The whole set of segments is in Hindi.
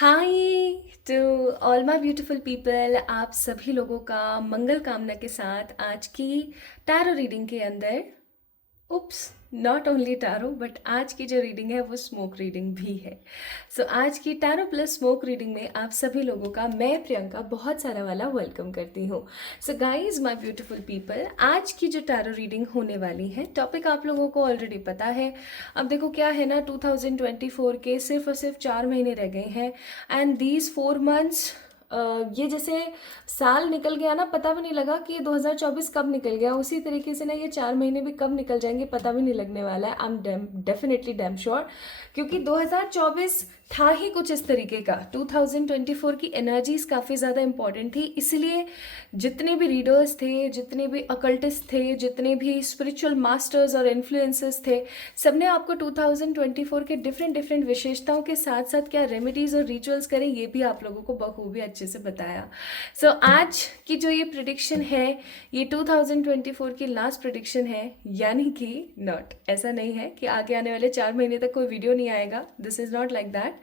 Hi to all my beautiful people. आप सभी लोगों का मंगल कामना के साथ आज की टैरो रीडिंग के अंदर, उप्स, नॉट ओनली टैरो बट आज की जो रीडिंग है वो स्मोक रीडिंग भी है। सो आज की टैरो प्लस स्मोक रीडिंग में आप सभी लोगों का मैं प्रियंका बहुत सारा वाला वेलकम करती हूँ। So guys my beautiful people, आज की जो टैरो रीडिंग होने वाली है, टॉपिक आप लोगों को ऑलरेडी पता है। अब देखो क्या है ना, 2024 के सिर्फ और सिर्फ 4 महीने रह गए हैं एंड दीज 4 मंथ्स, ये जैसे साल निकल गया ना, पता भी नहीं लगा कि ये 2024 कब निकल गया। उसी तरीके से ना ये 4 महीने भी कब निकल जाएंगे पता भी नहीं लगने वाला है। I am definitely damn sure, क्योंकि 2024 था ही कुछ इस तरीके का। 2024 की एनर्जीज काफ़ी ज़्यादा इंपॉर्टेंट थी, इसलिए जितने भी रीडर्स थे, जितने भी अकल्टिस्ट थे, जितने भी स्पिरिचुअल मास्टर्स और इन्फ्लुएंसर्स थे, सबने आपको 2024 के डिफरेंट डिफरेंट विशेषताओं के साथ साथ क्या रेमेडीज और रिचुअल्स करें ये भी आप लोगों को बखूबी अच्छे से बताया। सो आज की जो ये प्रिडिक्शन है, ये 2024 की लास्ट प्रिडिक्शन है, यानी कि नॉट ऐसा नहीं है कि आगे आने वाले 4 महीने तक कोई वीडियो नहीं आएगा, this is not like that.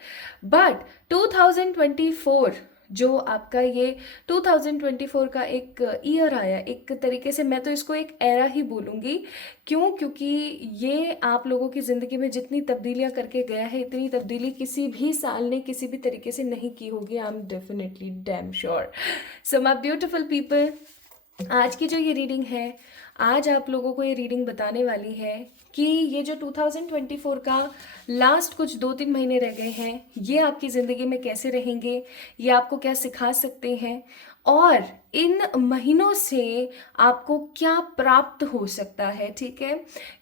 But 2024 जो आपका ये 2024 का एक ईयर आया, एक तरीके से मैं तो इसको एक एरा ही बोलूँगी। क्यों? क्योंकि ये आप लोगों की ज़िंदगी में जितनी तब्दीलियाँ करके गया है, इतनी तब्दीली किसी भी साल ने किसी भी तरीके से नहीं की होगी। I am definitely damn sure. So my beautiful people, आज की जो ये रीडिंग है, आज आप लोगों को ये रीडिंग बताने वाली है कि ये जो 2024 का लास्ट कुछ 2-3 महीने रह गए हैं, ये आपकी ज़िंदगी में कैसे रहेंगे, ये आपको क्या सिखा सकते हैं, और इन महीनों से आपको क्या प्राप्त हो सकता है। ठीक है,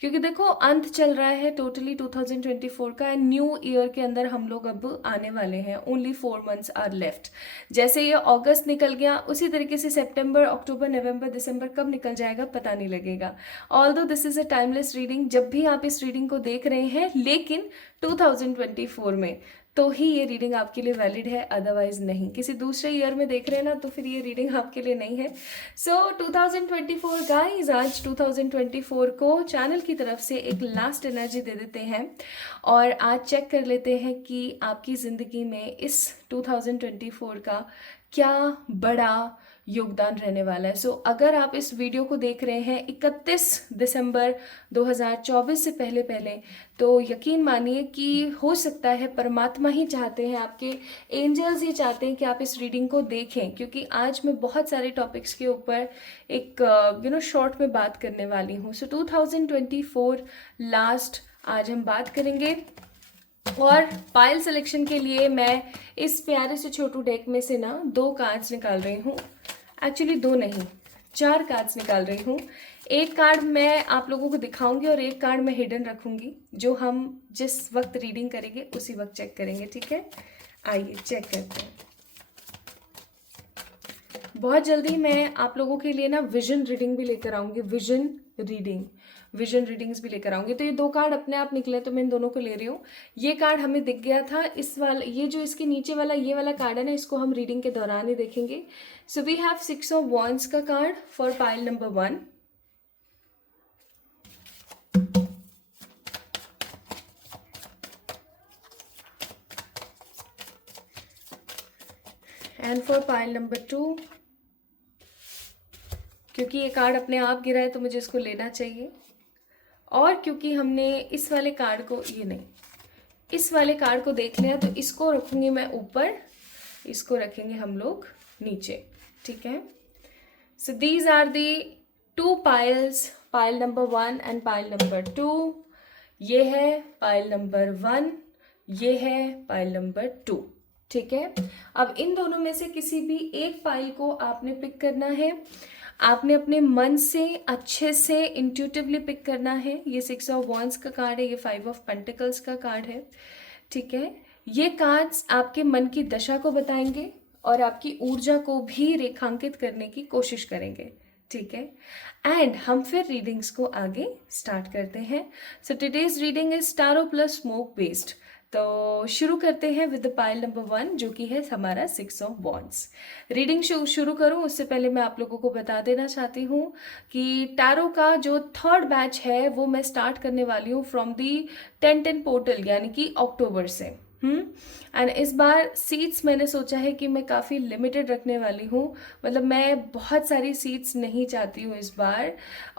क्योंकि देखो अंत चल रहा है टोटली 2024 का एंड न्यू ईयर के अंदर हम लोग अब आने वाले हैं। Only 4 months are left. जैसे ये अगस्त निकल गया, उसी तरीके से सितंबर, अक्टूबर, नवंबर, दिसंबर कब निकल जाएगा पता नहीं लगेगा। Although this is a timeless reading, जब भी आप इस रीडिंग को देख रहे हैं, लेकिन 2024 में तो ही ये रीडिंग आपके लिए वैलिड है, अदरवाइज नहीं। किसी दूसरे ईयर में देख रहे हैं ना, तो फिर ये रीडिंग आपके लिए नहीं है। सो 2024 गाइस, आज 2024 को चैनल की तरफ से एक लास्ट एनर्जी दे देते हैं और आज चेक कर लेते हैं कि आपकी ज़िंदगी में इस 2024 का क्या बड़ा योगदान रहने वाला है। सो अगर आप इस वीडियो को देख रहे हैं 31 दिसंबर 2024 से पहले पहले, तो यकीन मानिए कि हो सकता है परमात्मा ही चाहते हैं, आपके एंजल्स ही चाहते हैं कि आप इस रीडिंग को देखें, क्योंकि आज मैं बहुत सारे टॉपिक्स के ऊपर एक शॉर्ट में बात करने वाली हूँ। सो 2024 लास्ट आज हम बात करेंगे, और पाइल सिलेक्शन के लिए मैं इस प्यारे से छोटू डेक में से ना 2 कार्ड्स निकाल रही हूँ। एक्चुअली 2 नहीं, 4 कार्ड्स निकाल रही हूँ। एक कार्ड मैं आप लोगों को दिखाऊंगी और एक कार्ड मैं हिडन रखूंगी, जो हम जिस वक्त रीडिंग करेंगे उसी वक्त चेक करेंगे। ठीक है, आइए चेक करते हैं। बहुत जल्दी मैं आप लोगों के लिए ना विजन रीडिंग भी लेकर आऊंगी, विजन रीडिंग्स भी लेकर आऊंगी। तो ये 2 कार्ड अपने आप निकले तो मैं इन दोनों को ले रही हूँ। ये कार्ड हमें दिख गया था, इस वाला, ये जो इसके नीचे वाला ये वाला कार्ड है ना, इसको हम रीडिंग के दौरान ही देखेंगे। So we have 6 of wands का card for pile number 1, and for pile number 2। क्योंकि ये कार्ड अपने आप गिरा है तो मुझे इसको लेना चाहिए, और क्योंकि हमने इस वाले कार्ड को, ये नहीं, इस वाले कार्ड को देख लिया, तो इसको रखूंगी मैं ऊपर, इसको रखेंगे हम लोग नीचे। ठीक है, so these are the 2 piles, pile number 1 and pile number 2। ये है पाइल नंबर 1, ये है पाइल नंबर 2। ठीक है, अब इन दोनों में से किसी भी एक पाइल को आपने पिक करना है। आपने अपने मन से अच्छे से इंट्यूटिवली पिक करना है। ये 6 ऑफ वॉन्ड्स का कार्ड है, ये 5 ऑफ पेंटिकल्स का कार्ड है। ठीक है, ये कार्ड्स आपके मन की दशा को बताएंगे और आपकी ऊर्जा को भी रेखांकित करने की कोशिश करेंगे। ठीक है, एंड हम फिर रीडिंग्स को आगे स्टार्ट करते हैं। So today's reading is tarot plus smoke based. तो शुरू करते हैं विद द पाइल नंबर 1, जो कि है हमारा 6 ऑफ वॉन्ड्स। रीडिंग शुरू करूं उससे पहले मैं आप लोगों को बता देना चाहती हूँ कि टैरो का जो 3rd बैच है वो मैं स्टार्ट करने वाली हूँ फ्रॉम दी 10-10 पोर्टल, यानी कि अक्टूबर से। एंड इस बार सीट्स मैंने सोचा है कि मैं काफ़ी लिमिटेड रखने वाली हूँ, मतलब मैं बहुत सारी सीट्स नहीं चाहती हूँ इस बार।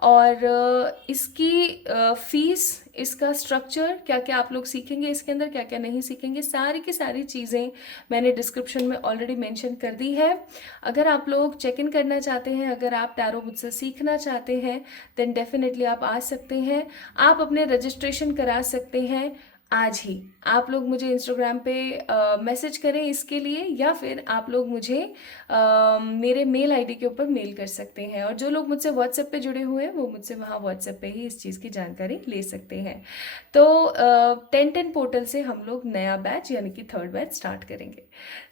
और इसकी फीस, इसका स्ट्रक्चर, क्या क्या आप लोग सीखेंगे इसके अंदर, क्या क्या नहीं सीखेंगे, सारी की सारी चीज़ें मैंने डिस्क्रिप्शन में ऑलरेडी मेंशन कर दी है। अगर आप लोग चेक इन करना चाहते हैं, अगर आप टैरो मुझसे सीखना चाहते हैं, देन डेफिनेटली आप आ सकते हैं। आप अपने रजिस्ट्रेशन करा सकते हैं आज ही। आप लोग मुझे इंस्टाग्राम पे मैसेज करें इसके लिए, या फिर आप लोग मुझे मेरे मेल आईडी के ऊपर मेल कर सकते हैं। और जो लोग मुझसे व्हाट्सएप पे जुड़े हुए हैं वो मुझसे वहाँ व्हाट्सएप पे ही इस चीज़ की जानकारी ले सकते हैं। तो 10-10 पोर्टल से हम लोग नया बैच यानी कि थर्ड बैच स्टार्ट करेंगे।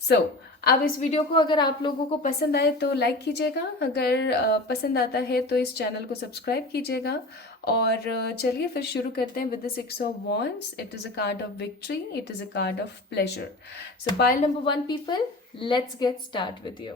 सो अब इस वीडियो को अगर आप लोगों को पसंद आए तो लाइक कीजिएगा, अगर पसंद आता है तो इस चैनल को सब्सक्राइब कीजिएगा। और चलिए फिर शुरू करते हैं with the 6 of Wands। It is a card of victory, it is a card of pleasure. So pile number 1 people, let's get start with you.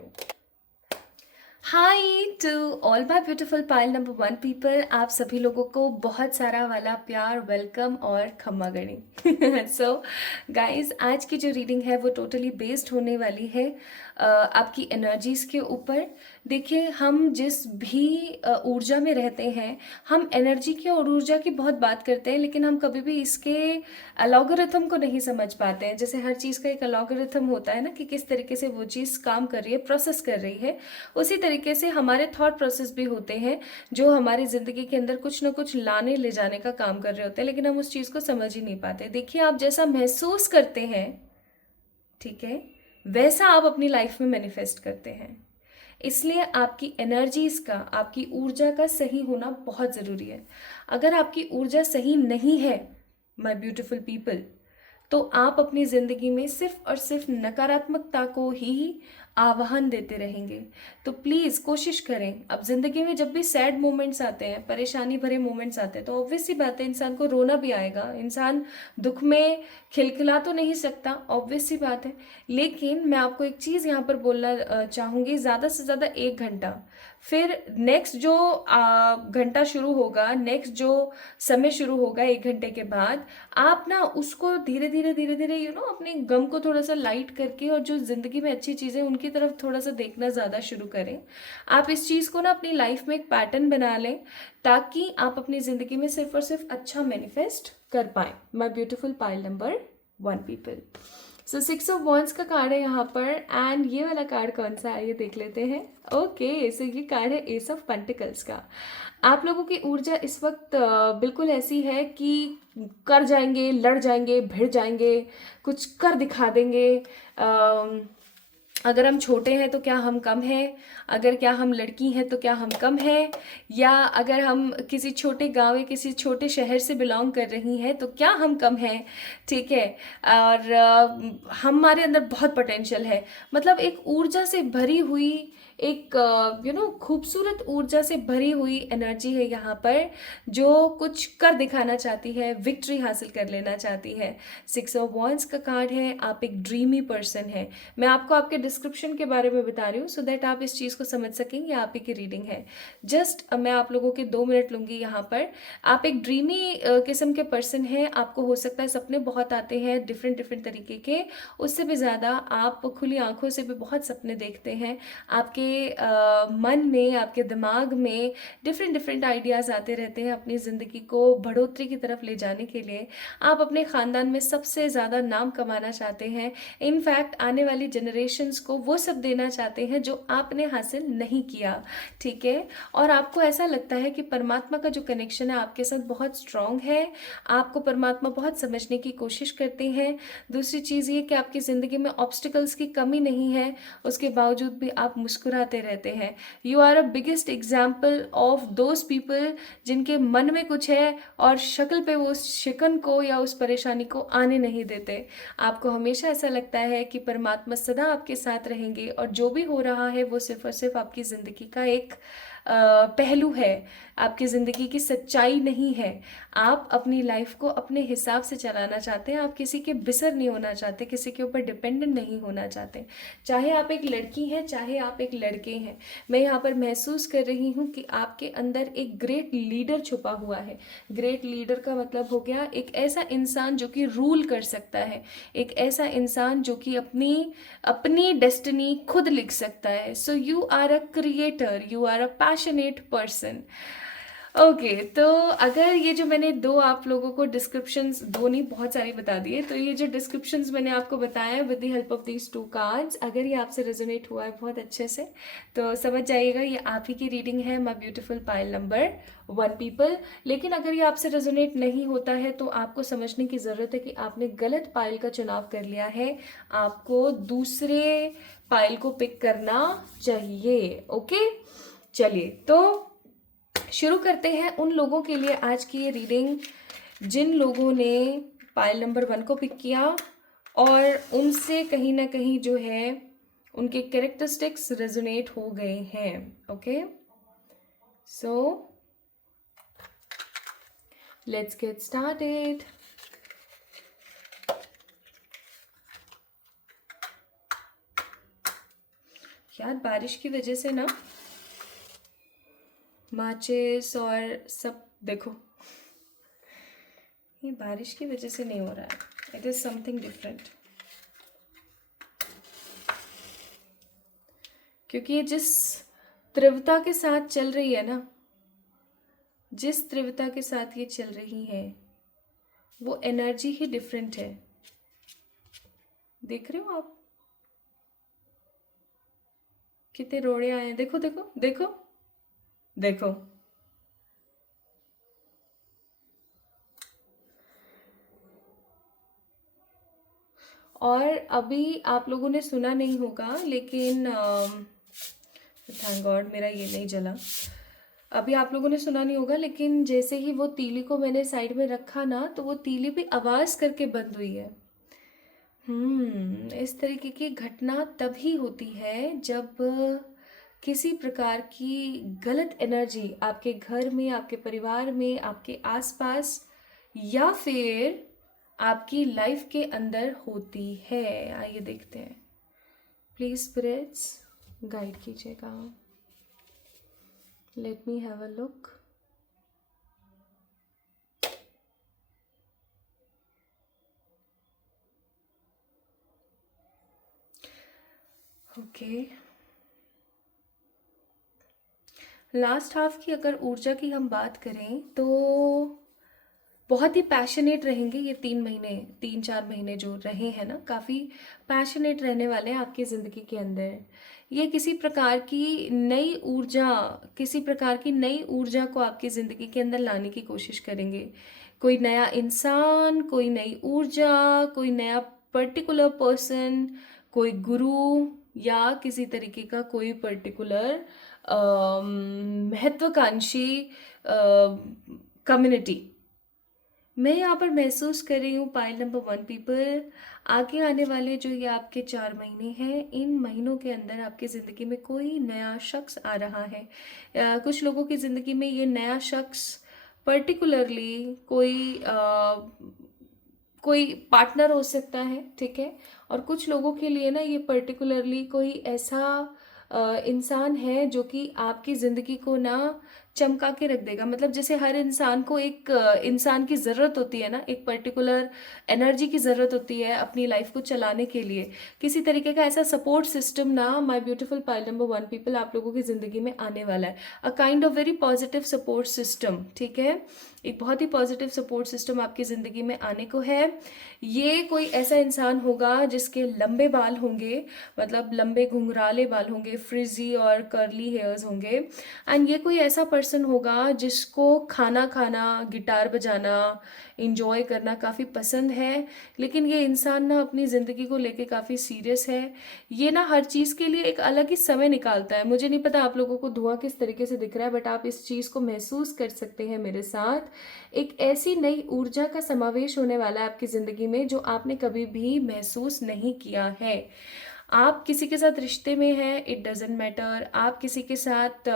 Hi to all my beautiful pile number 1 people, आप सभी लोगों को बहुत सारा वाला प्यार, वेलकम और खम्मा गणी। सो गाइज, आज की जो रीडिंग है वो टोटली बेस्ड होने वाली है आपकी एनर्जीज के ऊपर। देखिए, हम जिस भी ऊर्जा में रहते हैं, हम एनर्जी की और ऊर्जा की बहुत बात करते हैं, लेकिन हम कभी भी इसके अलॉगरिथम को नहीं समझ पाते हैं। जैसे हर चीज़ का एक अलॉगरिथम होता है ना, कि किस तरीके से वो चीज़ काम कर रही है, प्रोसेस कर रही है, उसी तरीके से हमारे थॉट प्रोसेस भी होते हैं जो हमारी ज़िंदगी के अंदर कुछ ना कुछ लाने ले जाने का काम कर रहे होते हैं, लेकिन हम उस चीज़ को समझ ही नहीं पाते। देखिए, आप जैसा महसूस करते हैं, ठीक है, वैसा आप अपनी लाइफ में मैनिफेस्ट करते हैं। इसलिए आपकी एनर्जीज का, आपकी ऊर्जा का सही होना बहुत ज़रूरी है। अगर आपकी ऊर्जा सही नहीं है माय ब्यूटीफुल पीपल, तो आप अपनी ज़िंदगी में सिर्फ और सिर्फ नकारात्मकता को ही आवाहन देते रहेंगे। तो प्लीज़ कोशिश करें, अब ज़िंदगी में जब भी सैड मोमेंट्स आते हैं, परेशानी भरे मोमेंट्स आते हैं, तो ऑब्वियस सी बात है इंसान को रोना भी आएगा। इंसान दुख में खिलखिला तो नहीं सकता, ऑब्वियस सी बात है। लेकिन मैं आपको एक चीज़ यहाँ पर बोलना चाहूँगी, ज़्यादा से ज़्यादा 1 घंटा, फिर नेक्स्ट जो घंटा शुरू होगा, नेक्स्ट जो समय शुरू होगा 1 घंटे के बाद, आप ना उसको धीरे धीरे धीरे धीरे अपने गम को थोड़ा सा लाइट करके, और जो ज़िंदगी में अच्छी चीज़ें उनकी तरफ थोड़ा सा देखना ज़्यादा शुरू करें। आप इस चीज़ को ना अपनी लाइफ में एक पैटर्न बना लें, ताकि आप अपनी ज़िंदगी में सिर्फ और सिर्फ अच्छा मैनिफेस्ट कर पाएँ। माई beautiful pile number 1 people. So 6 of Wands का कार्ड है यहाँ पर, एंड ये वाला कार्ड कौन सा है ये देख लेते हैं। ओके, सो ये कार्ड है एस ऑफ पेंटिकल्स का। आप लोगों की ऊर्जा इस वक्त बिल्कुल ऐसी है कि कर जाएंगे, लड़ जाएंगे, भिड़ जाएंगे, कुछ कर दिखा देंगे। अगर हम छोटे हैं तो क्या हम कम हैं, अगर क्या हम लड़की हैं तो क्या हम कम हैं, या अगर हम किसी छोटे गांव या किसी छोटे शहर से बिलोंग कर रही हैं तो क्या हम कम हैं, ठीक है। और हमारे अंदर बहुत पोटेंशियल है, मतलब एक ऊर्जा से भरी हुई, एक खूबसूरत ऊर्जा से भरी हुई एनर्जी है यहाँ पर, जो कुछ कर दिखाना चाहती है, विक्ट्री हासिल कर लेना चाहती है। 6 of Wands का कार्ड है, आप एक ड्रीमी पर्सन है। मैं आपको आपके डिस्क्रिप्शन के बारे में बता रही हूँ, सो दैट आप इस चीज़ को समझ सकें। ये आप ही की रीडिंग है। जस्ट मैं आप लोगों के 2 मिनट लूँगी यहाँ पर। आप एक ड्रीमी किस्म के पर्सन हैं, आपको हो सकता है सपने बहुत आते हैं डिफरेंट डिफरेंट तरीके के, उससे भी ज़्यादा आप खुली आंखों से भी बहुत सपने देखते हैं। आपके मन में, आपके दिमाग में डिफरेंट डिफरेंट आइडियाज़ आते रहते हैं अपनी ज़िंदगी को बढ़ोतरी की तरफ ले जाने के लिए। आप अपने ख़ानदान में सबसे ज़्यादा नाम कमाना चाहते हैं। इनफैक्ट आने वाली जनरेशन्स को वो सब देना चाहते हैं जो आपने हासिल नहीं किया, ठीक है। और आपको ऐसा लगता है कि परमात्मा का जो कनेक्शन है आपके साथ बहुत स्ट्रॉन्ग है, आपको परमात्मा बहुत समझने की कोशिश करते हैं। दूसरी चीज़ ये कि आपकी ज़िंदगी में ऑब्स्टिकल्स की कमी नहीं है, उसके बावजूद भी आप मुस्कुराते रहते हैं। You are a biggest example of those people जिनके मन में कुछ है और शक्ल पे वो शिकन को या उस परेशानी को आने नहीं देते। आपको हमेशा ऐसा लगता है कि परमात्मा सदा आपके साथ रहेंगे, और जो भी हो रहा है वो सिर्फ और सिर्फ आपकी ज़िंदगी का एक पहलू है, आपकी ज़िंदगी की सच्चाई नहीं है। आप अपनी लाइफ को अपने हिसाब से चलाना चाहते हैं, आप किसी के बिसर नहीं होना चाहते, किसी के ऊपर डिपेंडेंट नहीं होना चाहते। चाहे आप एक लड़की हैं, चाहे आप एक लड़के हैं, मैं यहाँ पर महसूस कर रही हूँ कि आपके अंदर एक ग्रेट लीडर छुपा हुआ है। ग्रेट लीडर का मतलब हो गया एक ऐसा इंसान जो कि रूल कर सकता है, एक ऐसा इंसान जो कि अपनी अपनी डेस्टिनी खुद लिख सकता है। So you are a creator, you are a passionate person. Okay, तो अगर ये जो मैंने दो आप लोगों को डिस्क्रिप्शंस, दो नहीं बहुत सारी बता दिए, तो ये जो डिस्क्रिप्शंस मैंने आपको बताया with the help of these two cards, अगर ये आपसे रेजोनेट हुआ है बहुत अच्छे से, तो समझ जाइएगा ये आप ही की रीडिंग है, my beautiful pile number 1 people. लेकिन अगर ये आपसे रेजोनेट नहीं होता है तो आपको समझने की ज़रूरत है कि आपने गलत पाइल का चुनाव कर लिया है, आपको दूसरे पाइल को पिक करना चाहिए। ओके, चलिए तो शुरू करते हैं उन लोगों के लिए आज की ये रीडिंग जिन लोगों ने पाइल नंबर 1 को पिक किया और उनसे कहीं ना कहीं जो है उनके कैरेक्टरिस्टिक्स रेजोनेट हो गए हैं। Okay, so let's get started. यार बारिश की वजह से ना माचिस और सब, देखो ये बारिश की वजह से नहीं हो रहा है, इट इज समथिंग डिफरेंट, क्योंकि ये जिस तीव्रता के साथ चल रही है ना, जिस तीव्रता के साथ ये चल रही है वो एनर्जी ही डिफरेंट है। देख रहे हो आप कितने रोड़े आए हैं, देखो देखो देखो देखो। और अभी आप लोगों ने सुना नहीं होगा लेकिन थैंक गॉड मेरा ये नहीं जला। अभी आप लोगों ने सुना नहीं होगा लेकिन जैसे ही वो तीली को मैंने साइड में रखा ना, तो वो तीली भी आवाज करके बंद हुई है। इस तरीके की घटना तभी होती है जब किसी प्रकार की गलत एनर्जी आपके घर में, आपके परिवार में, आपके आसपास या फिर आपकी लाइफ के अंदर होती है। आइए देखते हैं, प्लीज स्पिरिट्स गाइड कीजिएगा। Let me have a look. Okay, last half की अगर ऊर्जा की हम बात करें तो बहुत ही पैशनेट रहेंगे ये 3 महीने, 3-4 महीने जो रहे हैं ना, काफ़ी पैशनेट रहने वाले हैं आपकी ज़िंदगी के अंदर। ये किसी प्रकार की नई ऊर्जा, किसी प्रकार की नई ऊर्जा को आपकी ज़िंदगी के अंदर लाने की कोशिश करेंगे। कोई नया इंसान, कोई नई ऊर्जा, कोई नया पर्टिकुलर पर्सन, कोई गुरु या किसी तरीके का कोई पर्टिकुलर महत्वाकांक्षी कम्युनिटी मैं यहाँ पर महसूस कर रही हूँ। पाइल नंबर 1 पीपल, आगे आने वाले जो ये आपके 4 महीने हैं, इन महीनों के अंदर आपकी ज़िंदगी में कोई नया शख्स आ रहा है। कुछ लोगों की ज़िंदगी में ये नया शख्स पर्टिकुलरली कोई पार्टनर हो सकता है, ठीक है। और कुछ लोगों के लिए ना ये पर्टिकुलरली कोई ऐसा इंसान है जो कि आपकी ज़िंदगी को ना चमका के रख देगा। मतलब जैसे हर इंसान को एक इंसान की ज़रूरत होती है ना, एक पर्टिकुलर एनर्जी की ज़रूरत होती है अपनी लाइफ को चलाने के लिए, किसी तरीके का ऐसा सपोर्ट सिस्टम ना my beautiful pile number 1 people आप लोगों की ज़िंदगी में आने वाला है। A kind of very positive support system, ठीक है। एक बहुत ही पॉजिटिव सपोर्ट सिस्टम आपकी ज़िंदगी में आने को है। ये कोई ऐसा इंसान होगा जिसके लंबे बाल होंगे, मतलब लंबे घुंघराले बाल होंगे, फ्रिजी और कर्ली हेयर्स होंगे। एंड ये कोई ऐसा पर्सन होगा जिसको खाना खाना, गिटार बजाना, इंजॉय करना काफ़ी पसंद है। लेकिन ये इंसान ना अपनी ज़िंदगी को लेके काफ़ी सीरियस है। ये ना हर चीज़ के लिए एक अलग ही समय निकालता है। मुझे नहीं पता आप लोगों को धुआं किस तरीके से दिख रहा है, बट आप इस चीज़ को महसूस कर सकते हैं मेरे साथ। एक ऐसी नई ऊर्जा का समावेश होने वाला है आपकी ज़िंदगी में जो आपने कभी भी महसूस नहीं किया है। आप किसी के साथ रिश्ते में हैं, इट डजेंट मैटर। आप किसी के साथ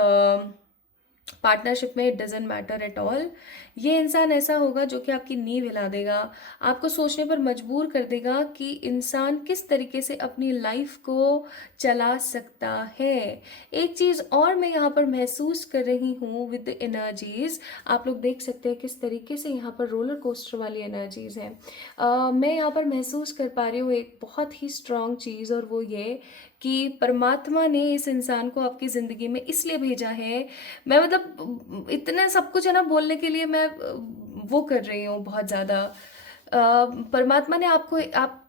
पार्टनरशिप में, it doesn't matter at all. ये इंसान ऐसा होगा जो कि आपकी नींव हिला देगा, आपको सोचने पर मजबूर कर देगा कि इंसान किस तरीके से अपनी लाइफ को चला सकता है। एक चीज़ और मैं यहाँ पर महसूस कर रही हूँ विद द एनर्जीज, आप लोग देख सकते हैं किस तरीके से यहाँ पर रोलर कोस्टर वाली एनर्जीज हैं। मैं यहाँ पर महसूस कर पा रही हूँ एक बहुत ही स्ट्रांग चीज़, और वो ये कि परमात्मा ने इस इंसान को आपकी ज़िंदगी में इसलिए भेजा है। मैं मतलब इतना सब कुछ है ना बोलने के लिए मैं वो कर रही हूँ बहुत ज़्यादा। परमात्मा ने आपको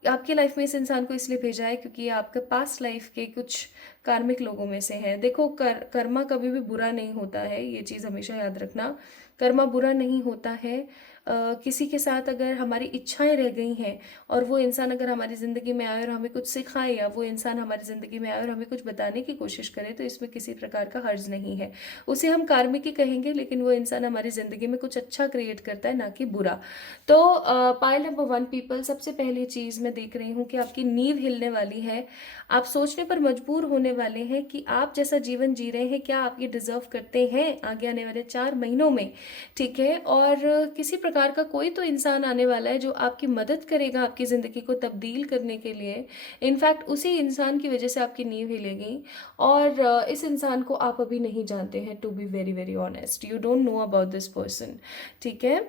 आपकी लाइफ में इस इंसान को इसलिए भेजा है क्योंकि ये आपके पास्ट लाइफ के कुछ कार्मिक लोगों में से हैं। देखो, कर्मा कभी भी बुरा नहीं होता है, ये चीज़ हमेशा याद रखना। कर्मा बुरा नहीं होता है। किसी के साथ अगर हमारी इच्छाएं रह गई हैं और वो इंसान अगर हमारी ज़िंदगी में आए और हमें कुछ सिखाए, या वो इंसान हमारी ज़िंदगी में आए और हमें कुछ बताने की कोशिश करे, तो इसमें किसी प्रकार का हर्ज नहीं है। उसे हम कार्मिक ही कहेंगे, लेकिन वो इंसान हमारी ज़िंदगी में कुछ अच्छा क्रिएट करता है, ना कि बुरा। तो पाइल नंबर 1 पीपल, सबसे पहली चीज़ मैं देख रही हूँ कि आपकी नींव हिलने वाली है। आप सोचने पर मजबूर होने वाले हैं कि आप जैसा जीवन जी रहे हैं, क्या आप ये डिजर्व करते हैं आगे आने वाले 4 महीनों में। ठीक है, और किसी प्रकार का कोई तो इंसान आने वाला है जो आपकी मदद करेगा आपकी ज़िंदगी को तब्दील करने के लिए। इनफैक्ट उसी इंसान की वजह से आपकी नींव हिलेगी, और इस इंसान को आप अभी नहीं जानते हैं। To be very very honest, you don't know about this person. ठीक है,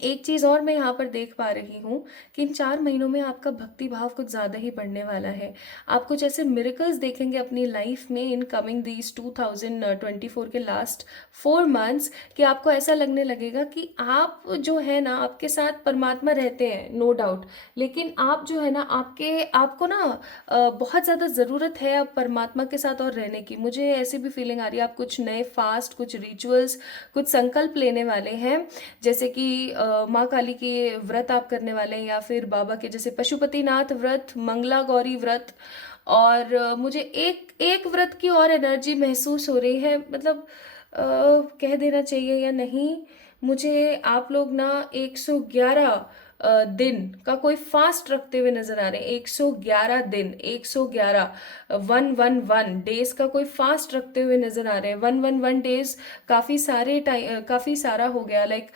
एक चीज़ और मैं यहाँ पर देख पा रही हूँ कि इन 4 महीनों में आपका भक्ति भाव कुछ ज़्यादा ही बढ़ने वाला है। आप कुछ ऐसे मिरेकल्स देखेंगे अपनी लाइफ में इन कमिंग दीज 2024 के लास्ट 4 मंथ्स, कि आपको ऐसा लगने लगेगा कि आप जो है ना, आपके साथ परमात्मा रहते हैं, नो डाउट, लेकिन आप जो है ना, आपको ना बहुत ज़्यादा ज़रूरत है अब परमात्मा के साथ और रहने की। मुझे ऐसी भी फीलिंग आ रही है, आप कुछ नए फास्ट, कुछ रिचुअल्स, कुछ संकल्प लेने वाले हैं। जैसे कि माँ काली के व्रत आप करने वाले हैं, या फिर बाबा के जैसे पशुपतिनाथ व्रत, मंगला गौरी व्रत। और मुझे एक एक व्रत की और एनर्जी महसूस हो रही है, मतलब कह देना चाहिए या नहीं, मुझे आप लोग ना 111 दिन का कोई फास्ट रखते हुए नजर आ रहे हैं। 111 दिन, 111 111 डेज का कोई फास्ट रखते हुए नजर आ रहे हैं। 111 डेज काफ़ी सारे टाइम, काफ़ी सारा हो गया। लाइक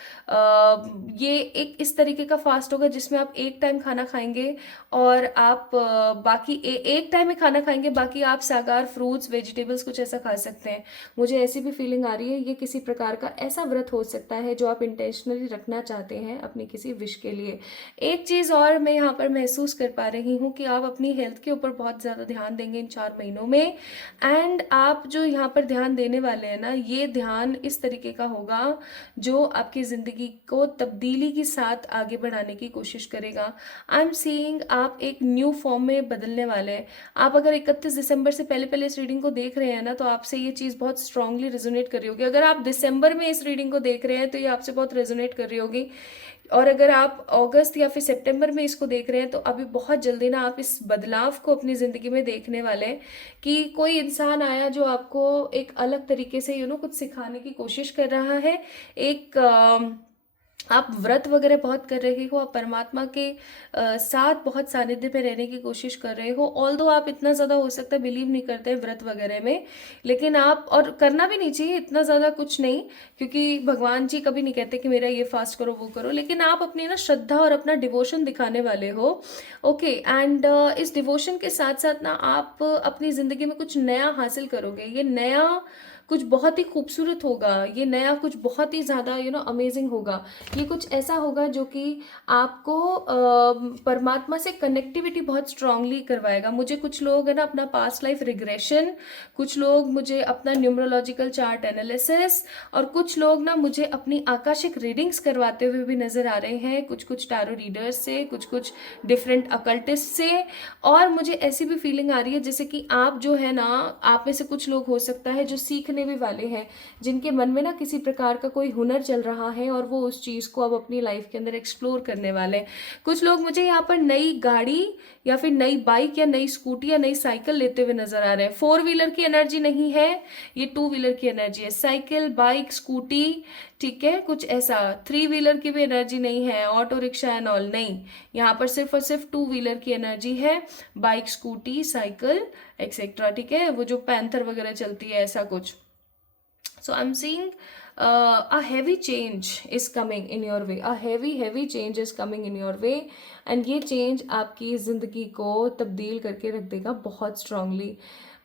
ये एक इस तरीके का फास्ट होगा जिसमें आप एक टाइम खाना खाएंगे, और आप बाकी एक टाइम में खाना खाएंगे, बाकी आप साकार, फ्रूट्स, वेजिटेबल्स कुछ ऐसा खा सकते हैं। मुझे ऐसी भी फीलिंग आ रही है, ये किसी प्रकार का ऐसा व्रत हो सकता है जो आप इंटेंशनली रखना चाहते हैं अपनी किसी विश के लिए। एक चीज़ और मैं यहाँ पर महसूस कर पा रही हूँ कि आप अपनी हेल्थ के ऊपर बहुत ज़्यादा ध्यान देंगे इन 4 महीनों में। एंड आप जो यहाँ पर ध्यान देने वाले हैं ना, ये ध्यान इस तरीके का होगा जो आपकी ज़िंदगी को तब्दीली के साथ आगे बढ़ाने की कोशिश करेगा। आई एम सीइंग आप एक न्यू फॉर्म में बदलने वाले हैं। आप अगर 31 दिसंबर से पहले पहले इस रीडिंग को देख रहे हैं ना, तो आपसे ये चीज़ बहुत स्ट्रांगली रेजोनेट कर रही होगी। अगर आप दिसंबर में इस रीडिंग को देख रहे हैं तो ये आपसे बहुत रेजोनेट कर रही होगी। और अगर आप अगस्त या फिर सितंबर में इसको देख रहे हैं, तो अभी बहुत जल्दी ना आप इस बदलाव को अपनी ज़िंदगी में देखने वाले हैं, कि कोई इंसान आया जो आपको एक अलग तरीके से कुछ सिखाने की कोशिश कर रहा है। एक आप व्रत वगैरह बहुत कर रहे हो, आप परमात्मा के साथ बहुत सानिध्य में रहने की कोशिश कर रहे हो। ऑल्दो आप इतना ज़्यादा हो सकता है बिलीव नहीं करते हैं व्रत वगैरह में, लेकिन आप, और करना भी नहीं चाहिए इतना ज़्यादा कुछ नहीं, क्योंकि भगवान जी कभी नहीं कहते कि मेरा ये फास्ट करो वो करो, लेकिन आप अपनी ना श्रद्धा और अपना डिवोशन दिखाने वाले हो। ओके, एंड इस डिवोशन के साथ साथ ना आप अपनी ज़िंदगी में कुछ नया हासिल करोगे। ये नया कुछ बहुत ही खूबसूरत होगा, ये नया कुछ बहुत ही ज़्यादा अमेजिंग होगा। ये कुछ ऐसा होगा जो कि आपको परमात्मा से कनेक्टिविटी बहुत स्ट्रांगली करवाएगा। मुझे कुछ लोग है ना अपना पास्ट लाइफ रिग्रेशन, कुछ लोग मुझे अपना न्यूमरोलॉजिकल चार्ट एनालिसिस, और कुछ लोग ना मुझे अपनी आकाशिक रीडिंग्स करवाते हुए भी नजर आ रहे हैं, कुछ कुछ टैरो रीडर्स से, कुछ कुछ डिफरेंट अकल्टिस्ट से। और मुझे ऐसी भी फीलिंग आ रही है जैसे कि आप जो है ना, आप में से कुछ लोग हो सकता है जो सीखने भी वाले हैं, जिनके मन में ना किसी प्रकार का कोई हुनर चल रहा है और वो उस चीज़ को अब अपनी लाइफ के अंदर एक्सप्लोर करने वाले हैं। कुछ लोग मुझे यहाँ पर नई गाड़ी या फिर नई बाइक या नई स्कूटी या नई साइकिल लेते हुए नजर आ रहे हैं। 4 व्हीलर की एनर्जी नहीं है, ये 2 व्हीलर की एनर्जी है। साइकिल, बाइक, स्कूटी, ठीक है, कुछ ऐसा। 3 व्हीलर की भी एनर्जी नहीं है, ऑटो रिक्शा एंड ऑल नहीं। यहाँ पर सिर्फ और सिर्फ 2 व्हीलर की एनर्जी है, बाइक, स्कूटी, साइकिल एक्सेट्रा। ठीक है, वो जो पैंथर वगैरह चलती है, ऐसा कुछ। So I'm seeing a heavy change is coming in your way, a heavy change is coming in your way, and ये change आपकी ज़िंदगी को तब्दील करके रख देगा बहुत strongly.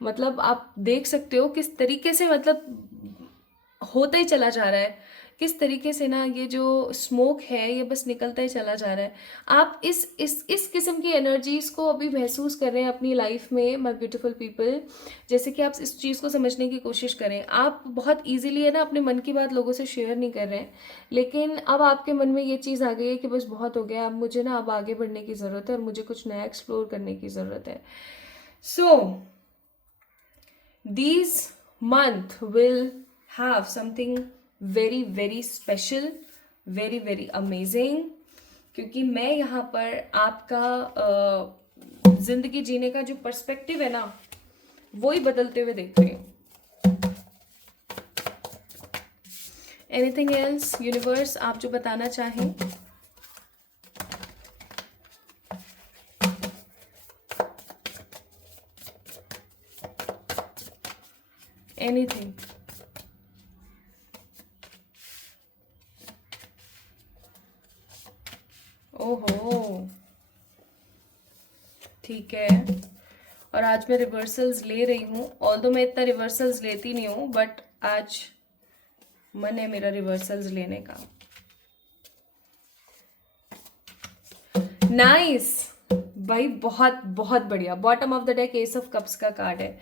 मतलब आप देख सकते हो किस तरीके से मतलब होता ही चला जा रहा है, किस तरीके से ना ये जो स्मोक है ये बस निकलता ही चला जा रहा है. आप इस किस्म की एनर्जीज को अभी महसूस कर रहे हैं अपनी लाइफ में, माय ब्यूटीफुल पीपल. जैसे कि आप इस चीज़ को समझने की कोशिश करें. आप बहुत इजीली है ना अपने मन की बात लोगों से शेयर नहीं कर रहे हैं, लेकिन अब आपके मन में ये चीज़ आ गई है कि बस बहुत हो गया, अब मुझे ना अब आगे बढ़ने की ज़रूरत है और मुझे कुछ नया एक्सप्लोर करने की ज़रूरत है. सो these month will have something very special, very amazing, क्योंकि मैं यहाँ पर आपका जिंदगी जीने का जो पर्सपेक्टिव है ना वो ही बदलते हुए देख रही हूँ. एनीथिंग एल्स यूनिवर्स आप जो बताना चाहें. एनीथिंग. ओहो ठीक है. और आज मैं रिवर्सल्स ले रही हूँ, ऑल्दो मैं इतना रिवर्सल्स लेती नहीं हूँ, बट आज मन है मेरा रिवर्सल्स लेने का. नाइस भाई, बहुत बहुत बढ़िया. Bottom of the deck S of cups का कार्ड है.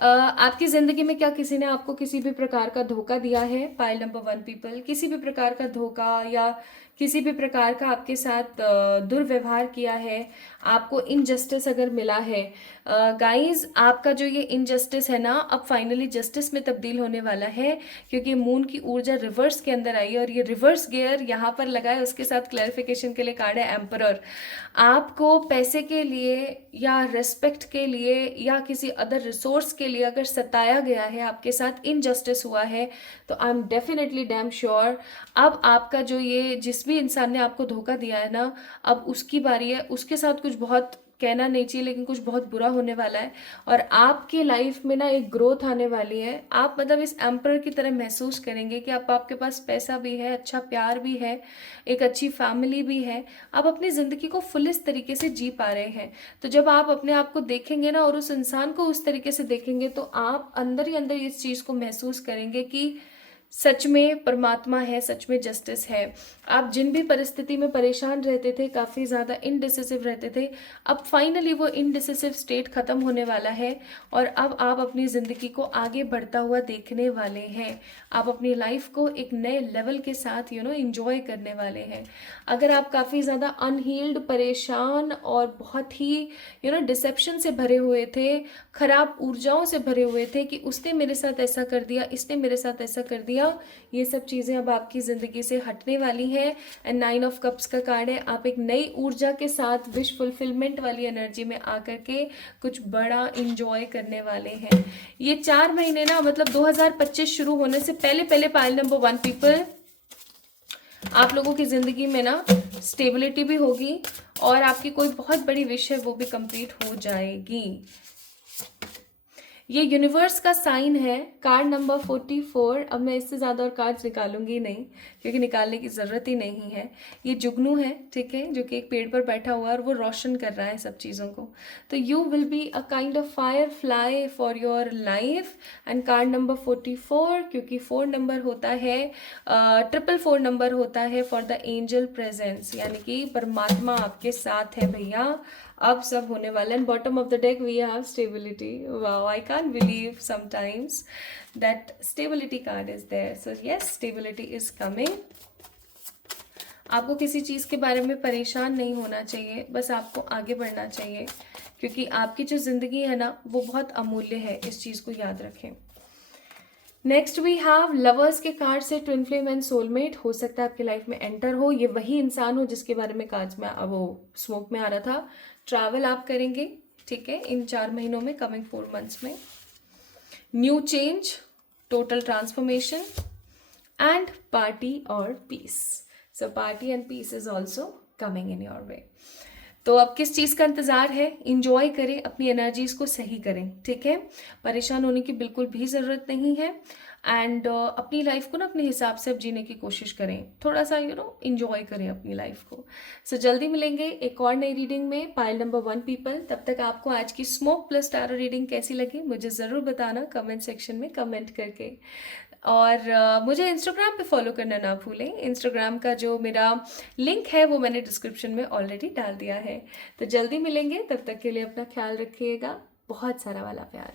आपकी ज़िंदगी में क्या किसी ने आपको किसी भी प्रकार का धोखा दिया है? पाइल नंबर 1 पीपल, किसी भी प्रकार का धोखा या किसी भी प्रकार का आपके साथ दुर्व्यवहार किया है, आपको इनजस्टिस अगर मिला है. गाइस आपका जो ये इनजस्टिस है ना अब फाइनली जस्टिस में तब्दील होने वाला है, क्योंकि मून की ऊर्जा रिवर्स के अंदर आई है और ये रिवर्स गियर यहाँ पर लगा है. उसके साथ क्लैरिफिकेशन के लिए कार्ड है एम्परर. आपको पैसे के लिए या रेस्पेक्ट के लिए या किसी अदर रिसोर्स के लिए अगर सताया गया है, आपके साथ इनजस्टिस हुआ है, तो I am definitely damn sure अब आपका जो ये जिस भी इंसान ने आपको धोखा दिया है ना, अब उसकी बारी है. उसके साथ कुछ बहुत कहना नहीं चाहिए लेकिन कुछ बहुत बुरा होने वाला है और आपकी लाइफ में ना एक ग्रोथ आने वाली है. आप मतलब इस एम्परर की तरह महसूस करेंगे कि आपके पास पैसा भी है, अच्छा प्यार भी है, एक अच्छी फैमिली भी है. आप अपनी ज़िंदगी को फुलिस तरीके से जी पा रहे हैं. तो जब आप अपने आप को देखेंगे ना और उस इंसान को उस तरीके से देखेंगे तो आप अंदर ही अंदर इस चीज़ को महसूस करेंगे कि सच में परमात्मा है, सच में जस्टिस है. आप जिन भी परिस्थिति में परेशान रहते थे, काफ़ी ज़्यादा इनडिसिसिव रहते थे, अब फाइनली वो इनडिसिसिव स्टेट ख़त्म होने वाला है और अब आप अपनी ज़िंदगी को आगे बढ़ता हुआ देखने वाले हैं. आप अपनी लाइफ को एक नए लेवल के साथ इंजॉय करने वाले हैं. अगर आप काफ़ी ज़्यादा अनहील्ड, परेशान और बहुत ही डिसेप्शन से भरे हुए थे, खराब ऊर्जाओं से भरे हुए थे कि उसने मेरे साथ ऐसा कर दिया, इसने मेरे साथ ऐसा कर दिया, ये सब चीज़ें अब आपकी ज़िंदगी से हटने वाली हैं. एंड 9 ऑफ कप्स का कार्ड है. आप एक नई ऊर्जा के साथ विश फुलफिलमेंट वाली एनर्जी में आकर के कुछ बड़ा इंजॉय करने वाले हैं. ये 4 महीने ना मतलब 2025 शुरू होने से पहले पहले पाइल नंबर 1 पीपल आप लोगों की ज़िंदगी में ना स्टेबिलिटी भी होगी और आपकी कोई बहुत बड़ी विश है वो भी कंप्लीट हो जाएगी. ये यूनिवर्स का साइन है. Card number 44. अब मैं इससे ज़्यादा और कार्ड्स निकालूंगी नहीं क्योंकि निकालने की ज़रूरत ही नहीं है. ये जुगनू है, ठीक है, जो कि एक पेड़ पर बैठा हुआ है और वो रोशन कर रहा है सब चीज़ों को. तो you will be a kind of fire fly for your life. And card number 44, क्योंकि 4 नंबर होता है, 444 नंबर होता है फॉर द एंजल प्रेजेंस, यानी कि परमात्मा आपके साथ है भैया. अब सब होने वाला है. Bottom of the deck we have stability. Wow, I can't believe sometimes that stability card is there. So yes, stability is coming. आपको किसी चीज़ के बारे में परेशान नहीं होना चाहिए, बस आपको आगे बढ़ना चाहिए, क्योंकि आपकी जो ज़िंदगी है ना वो बहुत अमूल्य है. इस चीज़ को याद रखें. नेक्स्ट वी हैव लवर्स के कार्ड से ट्विन फ्लेम एंड सोलमेट. हो सकता है आपकी लाइफ में एंटर हो, ये वही इंसान हो जिसके बारे में कार्ड्स में वो स्मोक में आ रहा था. ट्रैवल आप करेंगे, ठीक है, इन 4 महीनों में, कमिंग 4 मंथ्स में. New change, total transformation and party और peace. So party and peace is also coming in your way. तो अब किस चीज़ का इंतज़ार है? इंजॉय करें, अपनी एनर्जीज को सही करें, ठीक है. परेशान होने की बिल्कुल भी ज़रूरत नहीं है. एंड अपनी लाइफ को ना अपने हिसाब से अब जीने की कोशिश करें, थोड़ा सा इंजॉय करें अपनी लाइफ को। सो जल्दी मिलेंगे एक और नई रीडिंग में, पाइल नंबर 1 पीपल। तब तक आपको आज की स्मोक प्लस टैरो रीडिंग कैसी लगी मुझे ज़रूर बताना कमेंट सेक्शन में कमेंट करके। और मुझे इंस्टाग्राम पे फॉलो करना ना भूलें। इंस्टाग्राम का जो मेरा लिंक है वो मैंने डिस्क्रिप्शन में ऑलरेडी डाल दिया है। तो जल्दी मिलेंगे, तब तक के लिए अपना ख्याल रखिएगा। बहुत सारा वाला प्यार।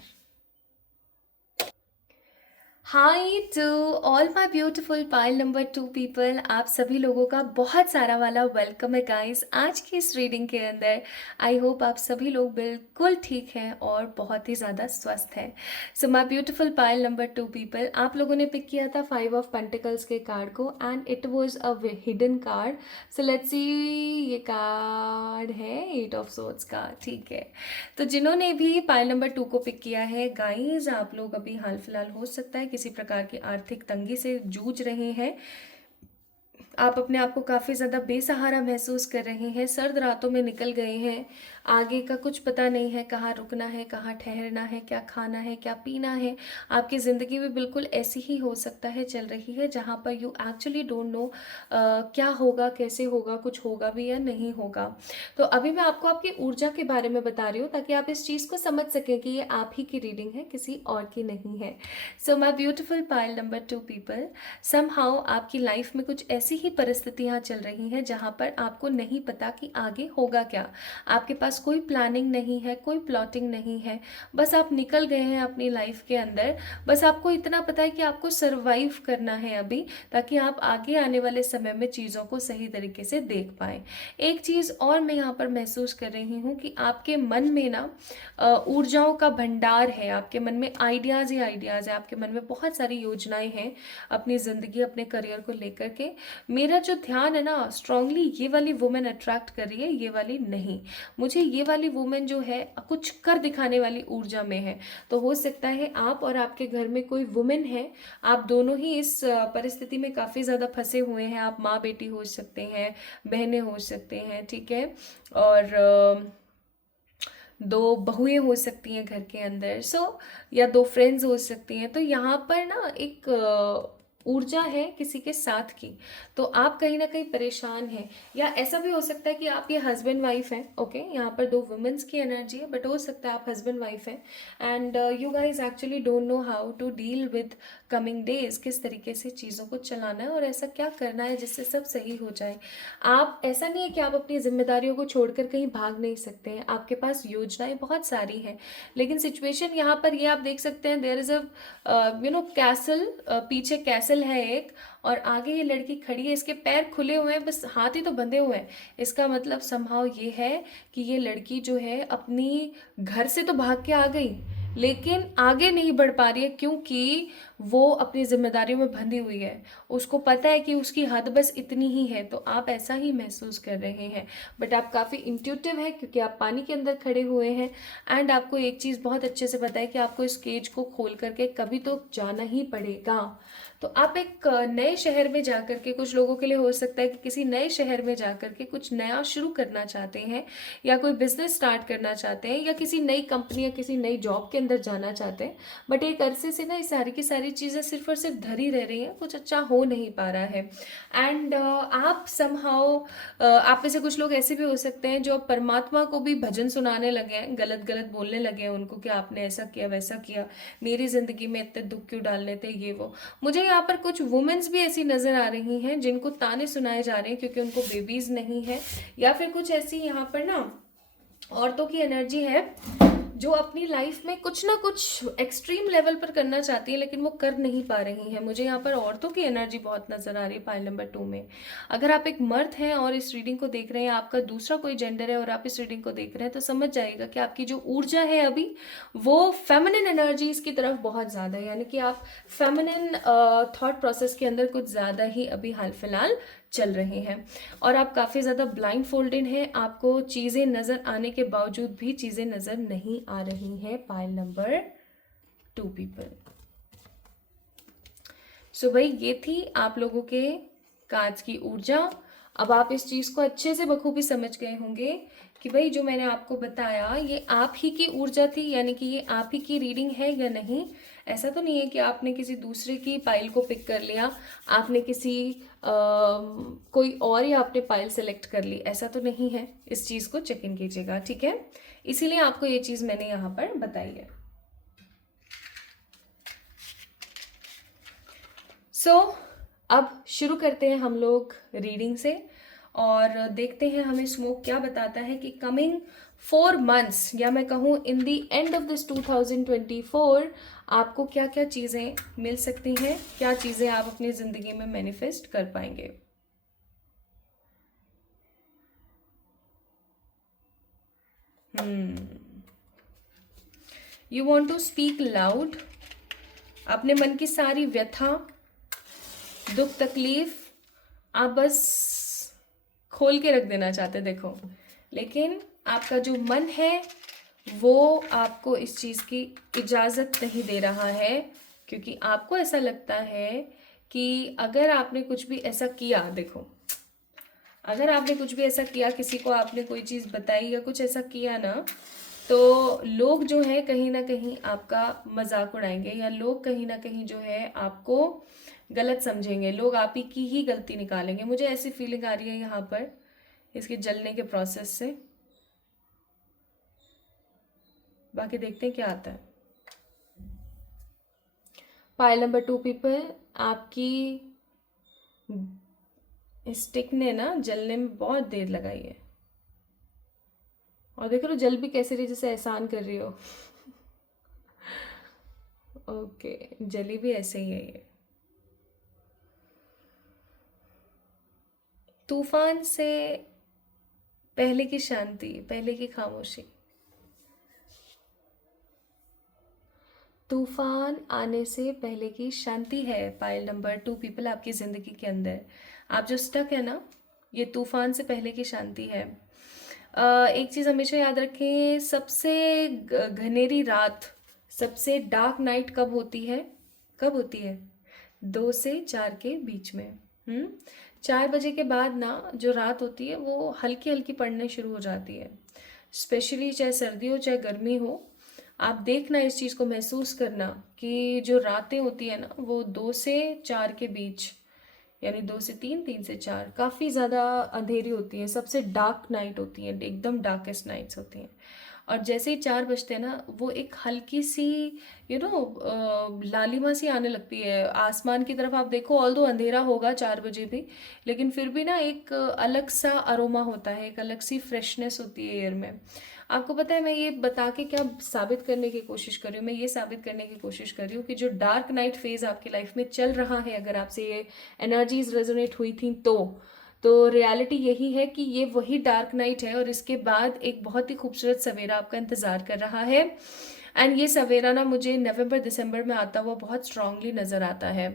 Hi to all my beautiful pile number 2 people, आप सभी लोगों का बहुत सारा वाला वेलकम है गाइस आज की इस रीडिंग के अंदर। आई होप आप सभी लोग बिल्कुल ठीक हैं और बहुत ही ज़्यादा स्वस्थ हैं। So my beautiful pile number 2 people, आप लोगों ने पिक किया था 5 ऑफ पेंटिकल्स के कार्ड को and it was a hidden card. So let's see, ये कार्ड है 8 ऑफ सोर्ड्स का, ठीक है। तो जिन्होंने भी पाइल नंबर 2 को पिक किया है गाइस, आप लोग अभी हाल फिलहाल हो सकता है किसी प्रकार की आर्थिक तंगी से जूझ रहे हैं। आप अपने आप को काफ़ी ज़्यादा बेसहारा महसूस कर रहे हैं, सर्द रातों में निकल गए हैं, आगे का कुछ पता नहीं है, कहाँ रुकना है, कहाँ ठहरना है, क्या खाना है, क्या पीना है। आपकी ज़िंदगी भी बिल्कुल ऐसी ही हो सकता है चल रही है, जहाँ पर यू एक्चुअली डोंट नो क्या होगा, कैसे होगा, कुछ होगा भी या नहीं होगा। तो अभी मैं आपको आपकी ऊर्जा के बारे में बता रही हूँ ताकि आप इस चीज़ को समझ सकें कि ये आप ही की रीडिंग है, किसी और की नहीं है। So my beautiful pile number 2 people, somehow आपकी लाइफ में कुछ ऐसी ही परिस्थितियाँ चल रही हैं जहाँ पर आपको नहीं पता कि आगे होगा क्या। आपके पास कोई प्लानिंग नहीं है, कोई प्लॉटिंग नहीं है, बस आप निकल गए हैं अपनी लाइफ के अंदर। बस आपको इतना पता है कि आपको सर्वाइव करना है अभी, ताकि आप आगे आने वाले समय में चीज़ों को सही तरीके से देख पाएँ। एक चीज़ और मैं यहाँ पर महसूस कर रही हूँ कि आपके मन में ना ऊर्जाओं का भंडार है, आपके मन में आइडियाज़ ही आइडियाज़ है, आपके मन में बहुत सारी योजनाएं हैं अपनी ज़िंदगी, अपने करियर को लेकर के। मेरा जो ध्यान है ना स्ट्रांगली ये वाली वुमेन अट्रैक्ट कर रही है, ये वाली नहीं। मुझे ये वाली वुमेन जो है कुछ कर दिखाने वाली ऊर्जा में है। तो हो सकता है आप और आपके घर में कोई वुमेन है, आप दोनों ही इस परिस्थिति में काफ़ी ज़्यादा फंसे हुए हैं। आप माँ बेटी हो सकते हैं, बहनें हो सकते हैं, ठीक है, और दो बहुएं हो सकती हैं घर के अंदर, या दो फ्रेंड्स हो सकती हैं। तो यहाँ पर ना एक ऊर्जा है किसी के साथ की, तो आप कहीं ना कहीं परेशान हैं। या ऐसा भी हो सकता है कि आप ये हस्बैंड वाइफ हैं, ओके, यहाँ पर दो वुमेन्स की एनर्जी है, बट हो सकता है आप हस्बैंड वाइफ हैं and you guys actually don't know how to deal with coming days, किस तरीके से चीज़ों को चलाना है और ऐसा क्या करना है जिससे सब सही हो जाए। आप, ऐसा नहीं है कि आप अपनी जिम्मेदारियों को छोड़कर कहीं भाग नहीं सकते हैं, आपके पास योजनाएं बहुत सारी हैं, लेकिन सिचुएशन यहाँ पर ये आप देख सकते हैं, देयर इज अ कैसल, पीछे कैसल है एक, और आगे ये लड़की खड़ी है, इसके पैर खुले हुए हैं, बस हाथ ही तो बंधे हुए हैं। इसका मतलब समहाउ ये है कि ये लड़की जो है अपनी घर से तो भाग के आ गई, लेकिन आगे नहीं बढ़ पा रही है क्योंकि वो अपनी जिम्मेदारियों में बंधी हुई है। उसको पता है कि उसकी हद बस इतनी ही है। तो आप ऐसा ही महसूस कर रहे हैं, बट आप काफ़ी इंट्यूटिव है क्योंकि आप पानी के अंदर खड़े हुए हैं एंड आपको एक चीज़ बहुत अच्छे से पता है कि आपको इस केज को खोल करके कभी तो जाना ही पड़ेगा। तो आप एक नए शहर में जाकर के, कुछ लोगों के लिए हो सकता है कि किसी नए शहर में जाकर के कुछ नया शुरू करना चाहते हैं, या कोई बिजनेस स्टार्ट करना चाहते हैं, या किसी नई कंपनी या किसी नई जॉब के अंदर जाना चाहते हैं। बट एक अरसे से ना ये सारी की सारी चीज़ें सिर्फ और सिर्फ धरी रह रही हैं, कुछ अच्छा हो नहीं पा रहा है। एंड आप समहाउ, आप में से कुछ लोग ऐसे भी हो सकते हैं जो परमात्मा को भी भजन सुनाने लगे हैं, गलत गलत बोलने लगे हैं उनको कि आपने ऐसा किया वैसा किया, मेरी जिंदगी में इतने दुख क्यों डालने थे, ये वो। मुझे यहाँ पर कुछ वुमेन्स भी ऐसी नजर आ रही हैं जिनको ताने सुनाए जा रहे हैं क्योंकि उनको बेबीज नहीं है, या फिर कुछ ऐसी यहाँ पर ना औरतों की एनर्जी है जो अपनी लाइफ में कुछ ना कुछ एक्सट्रीम लेवल पर करना चाहती है लेकिन वो कर नहीं पा रही हैं। मुझे यहाँ पर औरतों की एनर्जी बहुत नजर आ रही है पाइल नंबर 2 में। अगर आप एक मर्द हैं और इस रीडिंग को देख रहे हैं, आपका दूसरा कोई जेंडर है और आप इस रीडिंग को देख रहे हैं, तो समझ जाइएगा कि आपकी जो ऊर्जा है अभी वो फेमिनिन एनर्जीज की तरफ बहुत ज़्यादा है, यानी कि आप फेमिनिन थॉट प्रोसेस के अंदर कुछ ज़्यादा ही अभी हाल फिलहाल चल रहे हैं और आप काफ़ी ज़्यादा ब्लाइंड फोल्डेड हैं। आपको चीज़ें नज़र आने के बावजूद भी चीज़ें नज़र नहीं आ रही हैं पाइल नंबर 2 पीपल। सो भाई ये थी आप लोगों के कार्ड्स की ऊर्जा। अब आप इस चीज़ को अच्छे से बखूबी समझ गए होंगे कि भाई जो मैंने आपको बताया ये आप ही की ऊर्जा थी, यानी कि ये आप ही की रीडिंग है या नहीं। ऐसा तो नहीं है कि आपने किसी दूसरे की पाइल को पिक कर लिया, आपने किसी कोई और ही आपने पाइल सेलेक्ट कर ली, ऐसा तो नहीं है। इस चीज़ को चेक इन कीजिएगा, ठीक है। इसीलिए आपको ये चीज़ मैंने यहाँ पर बताई है। सो अब शुरू करते हैं हम लोग रीडिंग से और देखते हैं हमें स्मोक क्या बताता है कि कमिंग 4 मंथ्स, या मैं कहूँ in the end of this 2024 आपको क्या क्या चीज़ें मिल सकती हैं, क्या चीज़ें आप अपनी ज़िंदगी में मैनिफेस्ट कर पाएंगे। You want to speak loud, अपने मन की सारी व्यथा, दुख तकलीफ आप बस खोल के रख देना चाहते, देखो। लेकिन आपका जो मन है वो आपको इस चीज़ की इजाज़त नहीं दे रहा है, क्योंकि आपको ऐसा लगता है कि अगर आपने कुछ भी ऐसा किया, देखो, अगर आपने कुछ भी ऐसा किया, किसी को आपने कोई चीज़ बताई या कुछ ऐसा किया ना, तो लोग जो है कहीं ना कहीं आपका मजाक उड़ाएंगे, या लोग कहीं ना कहीं जो है आपको गलत समझेंगे, लोग आप ही की ही गलती निकालेंगे। मुझे ऐसी फीलिंग आ रही है यहाँ पर इसके जलने के प्रोसेस से। बाकी देखते हैं क्या आता है। पाइल नंबर 2 पीपल, आपकी स्टिक ने ना जलने में बहुत देर लगाई है, और देख लो जल भी कैसे रही, जैसे एहसान कर रही हो। ओके, जली भी ऐसे ही है ये। तूफान से पहले की शांति, पहले की खामोशी। तूफान आने से पहले की शांति है पाइल नंबर 2 पीपल आपकी ज़िंदगी के अंदर। आप जो स्टक है ना, ये तूफान से पहले की शांति है। एक चीज़ हमेशा याद रखें, सबसे घनेरी रात, सबसे डार्क नाइट कब होती है? कब होती है? 2 से 4 के बीच में। 4 बजे के बाद ना जो रात होती है वो हल्की हल्की पड़ने शुरू हो जाती है, स्पेशली चाहे सर्दी हो चाहे गर्मी हो। आप देखना, इस चीज़ को महसूस करना कि जो रातें होती है ना वो 2 से 4 के बीच, यानी 2 से 3, 3 से 4 काफ़ी ज़्यादा अंधेरी होती है, सबसे डार्क नाइट होती है, एकदम डार्केस्ट नाइट्स होती हैं। और जैसे ही 4 बजते हैं ना, वो एक हल्की सी लालिमा सी आने लगती है आसमान की तरफ। आप देखो, ऑल्दो अंधेरा होगा 4 बजे भी, लेकिन फिर भी ना एक अलग सा अरोमा होता है, एक अलग सी फ्रेशनेस होती है एयर में। आपको पता है मैं ये बता के क्या साबित करने की कोशिश कर रही हूँ? मैं ये साबित करने की कोशिश कर रही हूँ कि जो डार्क नाइट फेज आपकी लाइफ में चल रहा है, अगर आपसे ये एनर्जीज रेजोनेट हुई थी तो रियलिटी यही है कि ये वही डार्क नाइट है, और इसके बाद एक बहुत ही खूबसूरत सवेरा आपका इंतज़ार कर रहा है। एंड ये सवेरा ना मुझे नवंबर दिसंबर में आता हुआ बहुत स्ट्रांगली नज़र आता है।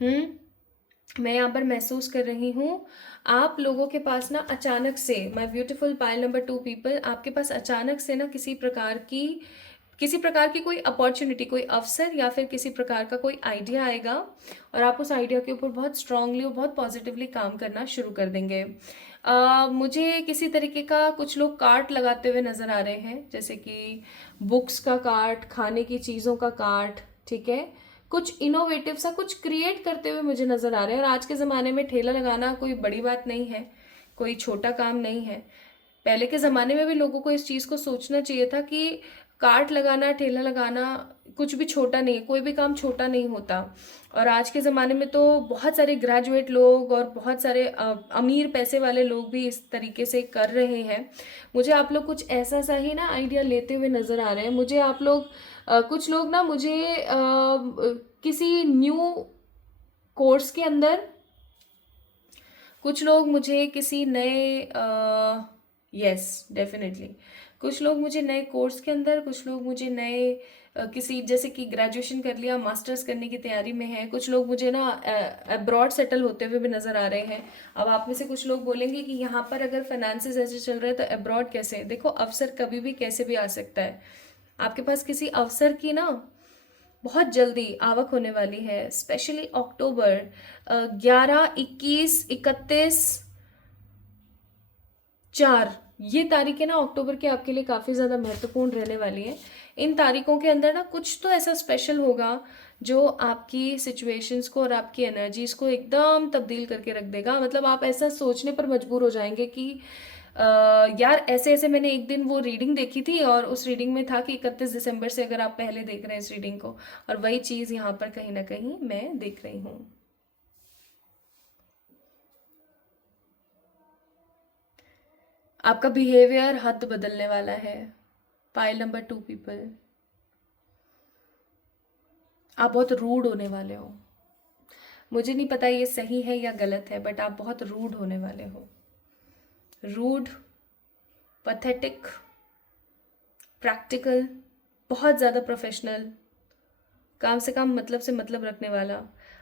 मैं यहाँ पर महसूस कर रही हूँ आप लोगों के पास ना अचानक से, my beautiful pile number 2 people, आपके पास अचानक से ना किसी प्रकार की कोई अपॉर्चुनिटी, कोई अवसर, या फिर किसी प्रकार का कोई आइडिया आएगा, और आप उस आइडिया के ऊपर बहुत स्ट्रांगली और बहुत पॉजिटिवली काम करना शुरू कर देंगे। मुझे किसी तरीके का कुछ लोग कार्ट लगाते हुए नज़र आ रहे हैं, जैसे कि बुक्स का कार्ट, खाने की चीज़ों का कार्ट, ठीक है। कुछ इनोवेटिव सा कुछ क्रिएट करते हुए मुझे नज़र आ रहे हैं। और आज के ज़माने में ठेला लगाना कोई बड़ी बात नहीं है, कोई छोटा काम नहीं है। पहले के ज़माने में भी लोगों को इस चीज़ को सोचना चाहिए था कि कार्ट लगाना, ठेला लगाना कुछ भी छोटा नहीं है, कोई भी काम छोटा नहीं होता। और आज के ज़माने में तो बहुत सारे ग्रेजुएट लोग और बहुत सारे अमीर पैसे वाले लोग भी इस तरीके से कर रहे हैं। मुझे आप लोग कुछ ऐसा सा ही ना आइडिया लेते हुए नज़र आ रहे हैं। मुझे आप लोग कुछ लोग ना मुझे किसी न्यू कोर्स के अंदर, कुछ लोग मुझे किसी नए, यस डेफिनेटली, कुछ लोग मुझे नए कोर्स के अंदर, कुछ लोग मुझे नए किसी, जैसे कि ग्रेजुएशन कर लिया, मास्टर्स करने की तैयारी में है, कुछ लोग मुझे ना अब्रॉड सेटल होते हुए भी नज़र आ रहे हैं। अब आप में से कुछ लोग बोलेंगे कि यहाँ पर अगर फाइनेंसेस ऐसे चल रहे हैं तो अब्रॉड कैसे? देखो, अवसर कभी भी कैसे भी आ सकता है। आपके पास किसी अवसर की ना बहुत जल्दी आवक होने वाली है, स्पेशली अक्टूबर 11, 21, 31, 4 ये तारीखें ना अक्टूबर के आपके लिए काफ़ी ज़्यादा महत्वपूर्ण रहने वाली हैं। इन तारीखों के अंदर ना कुछ तो ऐसा स्पेशल होगा जो आपकी सिचुएशंस को और आपकी एनर्जीज को एकदम तब्दील करके रख देगा। मतलब आप ऐसा सोचने पर मजबूर हो जाएंगे कि यार ऐसे ऐसे मैंने एक दिन वो रीडिंग देखी थी और उस रीडिंग में था कि 31 दिसंबर से, अगर आप पहले देख रहे हैं इस रीडिंग को, और वही चीज़ यहाँ पर कहीं ना कहीं मैं देख रही हूँ। आपका बिहेवियर हद बदलने वाला है। पाइल नंबर 2 पीपल, आप बहुत रूड होने वाले हो। मुझे नहीं पता ये सही है या गलत है, बट आप बहुत रूड होने वाले हो। रूड, पथेटिक, प्रैक्टिकल, बहुत ज़्यादा प्रोफेशनल, काम से काम मतलब से मतलब रखने वाला।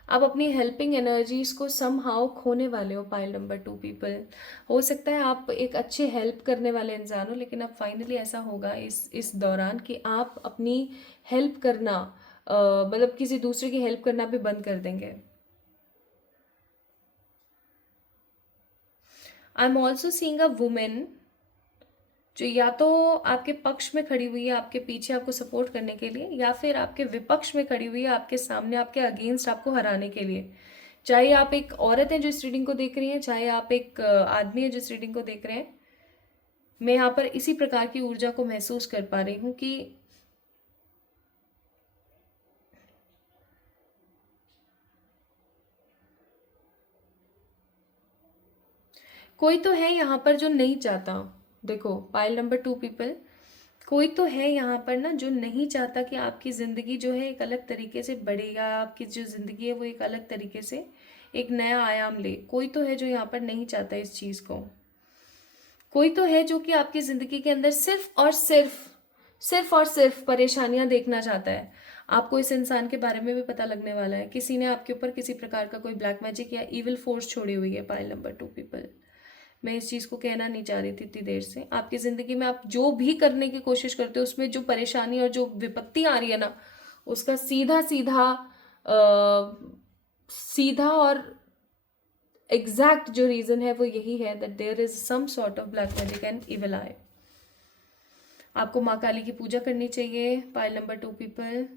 आप अपनी हेल्पिंग एनर्जीज को सम हाउ खोने वाले हो। पाइल नंबर 2 पीपल, हो सकता है आप एक अच्छे हेल्प करने वाले इंसान हो, लेकिन अब फाइनली ऐसा होगा इस दौरान कि आप अपनी हेल्प करना, मतलब किसी दूसरे की हेल्प करना भी बंद कर देंगे। I am also seeing a women जो या तो आपके पक्ष में खड़ी हुई है, आपके पीछे आपको सपोर्ट करने के लिए, या फिर आपके विपक्ष में खड़ी हुई है, आपके सामने, आपके अगेंस्ट, आपको हराने के लिए। चाहे आप एक औरत हैं जो इस रीडिंग को देख रही हैं, चाहे आप एक आदमी है जो इस रीडिंग को देख रहे हैं, मैं यहाँ पर इसी प्रकार की ऊर्जा को महसूस कर पा रही हूँ कि कोई तो है यहाँ पर जो नहीं चाहता। देखो पाइल नंबर 2 पीपल, कोई तो है यहाँ पर ना जो नहीं चाहता कि आपकी ज़िंदगी जो है एक अलग तरीके से बढ़े, या आपकी जो ज़िंदगी है वो एक अलग तरीके से एक नया आयाम ले। कोई तो है जो यहाँ पर नहीं चाहता इस चीज़ को। कोई तो है जो कि आपकी ज़िंदगी के अंदर सिर्फ परेशानियां देखना चाहता है। आपको इस इंसान के बारे में भी पता लगने वाला है। किसी ने आपके ऊपर किसी प्रकार का कोई ब्लैक मैजिक या इविल फोर्स छोड़ी हुई है। पाइल नंबर 2 पीपल, मैं इस चीज़ को कहना नहीं चाह रही थी इतनी देर से। आपकी ज़िंदगी में आप जो भी करने की कोशिश करते हो उसमें जो परेशानी और जो विपत्ति आ रही है ना, उसका सीधा सीधा सीधा और एग्जैक्ट जो रीज़न है वो यही है that there is some sort of black magic and evil eye. आपको माँ काली की पूजा करनी चाहिए। पाइल नंबर 2 पीपल,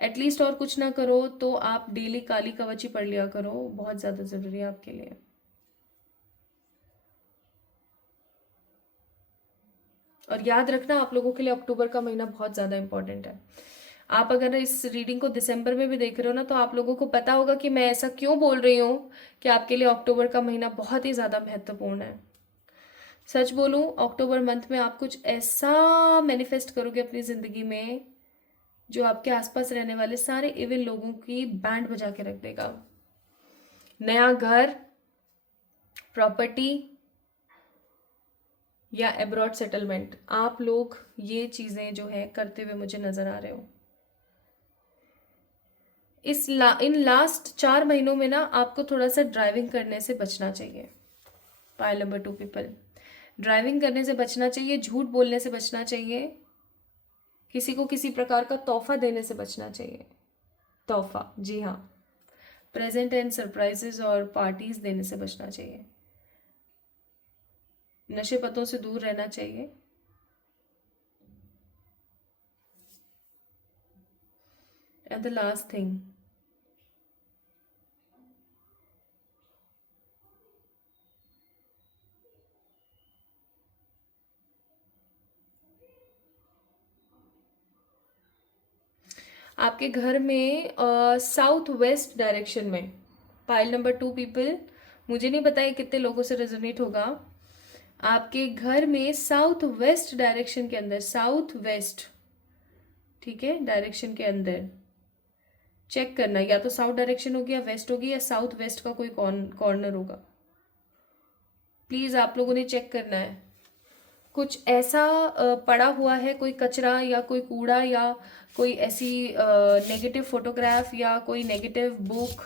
एटलीस्ट और कुछ ना करो तो आप डेली काली कवची पढ़ लिया करो, बहुत ज़्यादा ज़रूरी है आपके लिए। और याद रखना आप लोगों के लिए अक्टूबर का महीना बहुत ज़्यादा इंपॉर्टेंट है। आप अगर इस रीडिंग को दिसंबर में भी देख रहे हो ना, तो आप लोगों को पता होगा कि मैं ऐसा क्यों बोल रही हूँ कि आपके लिए अक्टूबर का महीना बहुत ही ज़्यादा महत्वपूर्ण है। सच बोलूं, अक्टूबर मंथ में आप कुछ ऐसा मैनिफेस्ट करोगे अपनी ज़िंदगी में जो आपके आसपास रहने वाले सारे इविल लोगों की बैंड बजा के रख देगा। नया घर, प्रॉपर्टी या एब्रॉड सेटलमेंट, आप लोग ये चीज़ें जो है करते हुए मुझे नज़र आ रहे हो। इन लास्ट 4 महीनों में ना आपको थोड़ा सा ड्राइविंग करने से बचना चाहिए। पाइल नंबर 2 पीपल, ड्राइविंग करने से बचना चाहिए, झूठ बोलने से बचना चाहिए, किसी को किसी प्रकार का तोहफा देने से बचना चाहिए। तोहफा, जी हाँ, प्रेजेंट एंड सरप्राइजेस और पार्टीज देने से बचना चाहिए। नशे पतों से दूर रहना चाहिए। एंड द लास्ट थिंग, आपके घर में साउथ वेस्ट डायरेक्शन में, पाइल नंबर 2 पीपल, मुझे नहीं पता ये कितने लोगों से रेजोनेट होगा। आपके घर में साउथ वेस्ट डायरेक्शन के अंदर, साउथ वेस्ट, ठीक है, डायरेक्शन के अंदर चेक करना, या तो साउथ डायरेक्शन होगी या वेस्ट होगी या साउथ वेस्ट का कोई कॉर्नर होगा। प्लीज़ आप लोगों ने चेक करना है। कुछ ऐसा पड़ा हुआ है, कोई कचरा या कोई कूड़ा या कोई ऐसी नेगेटिव फोटोग्राफ या कोई नेगेटिव बुक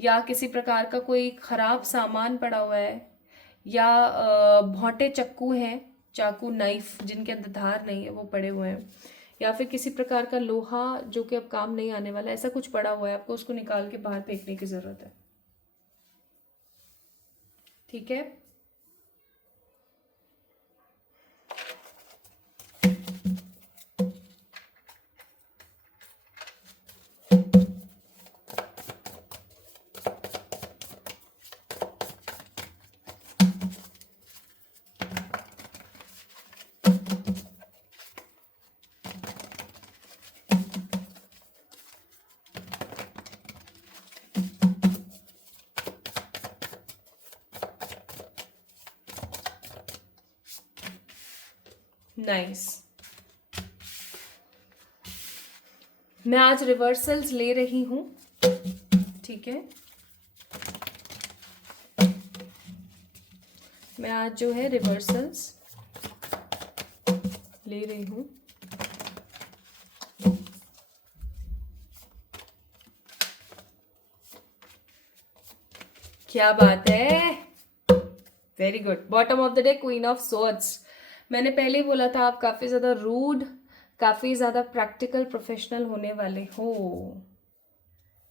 या किसी प्रकार का कोई खराब सामान पड़ा हुआ है, या भौंटे चक्कू हैं, चाकू नाइफ जिनके अंदर धार नहीं है वो पड़े हुए हैं, या फिर किसी प्रकार का लोहा जो कि अब काम नहीं आने वाला, ऐसा कुछ पड़ा हुआ है, आपको उसको निकाल के बाहर फेंकने की ज़रूरत है। ठीक है, नाइस। मैं आज रिवर्सल्स ले रही हूं, ठीक है। मैं आज जो है रिवर्सल्स ले रही हूं। क्या बात है, very good. Bottom of the day queen of swords. मैंने पहले ही बोला था आप काफी ज्यादा रूड, काफी ज्यादा प्रैक्टिकल प्रोफेशनल होने वाले हो।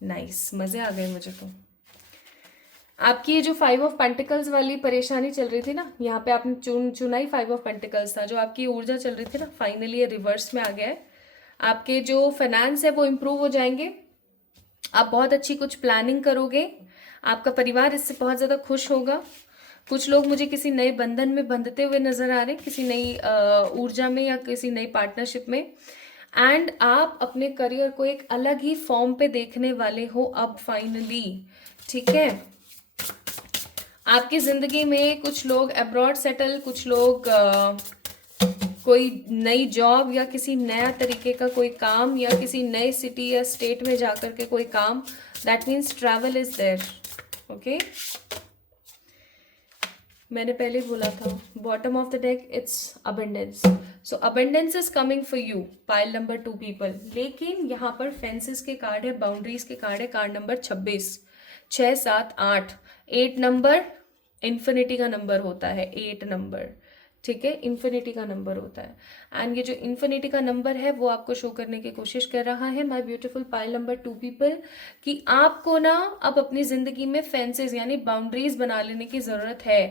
नाइस, मजे आ गए मुझे तो। आपकी ये जो 5 ऑफ पेंटिकल्स वाली परेशानी चल रही थी ना, यहाँ पे आपने चुना ही 5 ऑफ पेंटिकल्स था। जो आपकी ऊर्जा चल रही थी ना, फाइनली ये रिवर्स में आ गया है। आपके जो फाइनेंस है वो इम्प्रूव हो जाएंगे। आप बहुत अच्छी कुछ प्लानिंग करोगे। आपका परिवार इससे बहुत ज़्यादा खुश होगा। कुछ लोग मुझे किसी नए बंधन में बंधते हुए नजर आ रहे हैं, किसी नई ऊर्जा में या किसी नई पार्टनरशिप में। एंड आप अपने करियर को एक अलग ही फॉर्म पे देखने वाले हो अब फाइनली, ठीक है। आपकी जिंदगी में कुछ लोग अब्रॉड सेटल, कुछ लोग कोई नई जॉब या किसी नया तरीके का कोई काम या किसी नए सिटी या स्टेट में जाकर के कोई काम, that means travel is there, okay. मैंने पहले ही बोला था, bottom of the deck it's abundance. So abundance is coming for you, pile number 2 people. लेकिन यहाँ पर फेंसेस के कार्ड है, बाउंड्रीज के कार्ड है, कार्ड नंबर 26, 6, 7, 8। 8 नंबर इन्फिनिटी का नंबर होता है, 8 नंबर, ठीक है, इन्फिनिटी का नंबर होता है। एंड ये जो इन्फिनिटी का नंबर है वो आपको शो करने की कोशिश कर रहा है, my beautiful pile number 2 people, कि आपको ना अब अपनी जिंदगी में फेंसेस यानी बाउंड्रीज बना लेने की जरूरत है।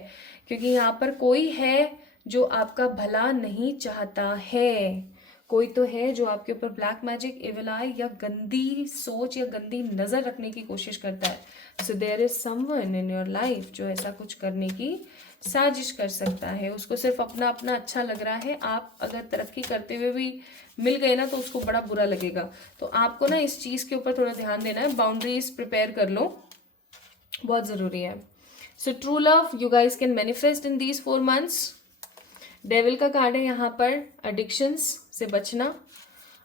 क्योंकि यहाँ पर कोई है जो आपका भला नहीं चाहता है। कोई तो है जो आपके ऊपर ब्लैक मैजिक, इविल आई या गंदी सोच या गंदी नजर रखने की कोशिश करता है। So there is someone in your life जो ऐसा कुछ करने की साजिश कर सकता है। उसको सिर्फ अपना अपना अच्छा लग रहा है। आप अगर तरक्की करते हुए भी मिल गए ना तो उसको बड़ा बुरा लगेगा। तो आपको ना इस चीज के ऊपर थोड़ा ध्यान देना है। बाउंड्रीज प्रिपेयर कर लो, बहुत जरूरी है। So true love you guys can manifest in these 4 months। Devil का कार्ड है यहाँ पर, एडिक्शंस से बचना।